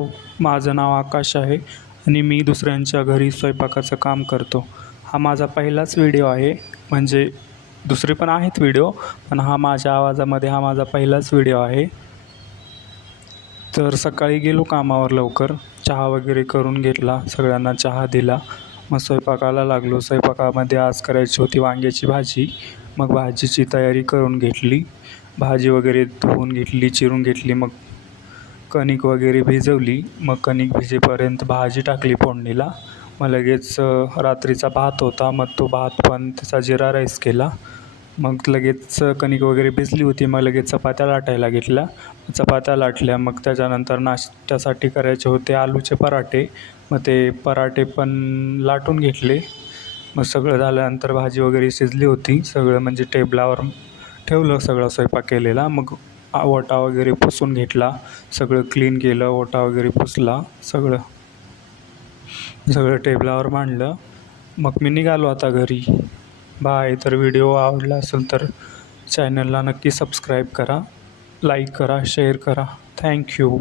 माझं नाव आकाश आहे आणि मी दुसऱ्यांच्या घरी स्वयंपाकाचं काम करतो. हा माझा पहिलाच व्हिडिओ आहे. म्हणजे दुसरे पण आहेत व्हिडिओ, पण हा माझ्या आवाजामध्ये हा माझा पहिलाच व्हिडिओ आहे. तर सकाळी गेलो कामावर लवकर, चहा वगैरे करून घेतला, सगळ्यांना चहा दिला. मग स्वयंपाकाला लागलो. स्वयंपाकामध्ये आज करायची होती वांग्याची भाजी. मग भाजीची तयारी करून घेतली. भाजी वगैरे धुवून घेतली, चिरून घेतली. मग कणिक वगैरे भिजवली. मग कणिक भिजेपर्यंत भाजी टाकली फोडणीला. मग लगेच रात्रीचा भात होता, मग तो भात पण त्याचा जिरा राईस केला. मग लगेच कणिक वगैरे भिजली होती, मग लगेच चपात्या लाटायला घेतल्या. चपात्या लाटल्या. मग त्याच्यानंतर नाश्त्यासाठी करायचे होते आलूचे पराठे. मग ते पराठे पण लाटून घेतले. मग सगळं झाल्यानंतर भाजी वगैरे शिजली होती, सगळं म्हणजे टेबलावर ठेवलं सगळं स्वयंपाक केलेला. मग ओटा वगैरे पुसून घेतला, सगळं क्लीन केलं, ओटा वगैरे पुसला, सगळं टेबलावर मांडलं. मग मी निघालो आता घरी. बाय. तर व्हिडिओ आवडला असेल तर चॅनलला नक्की सबस्क्राईब करा, लाईक करा, शेअर करा. थँक्यू.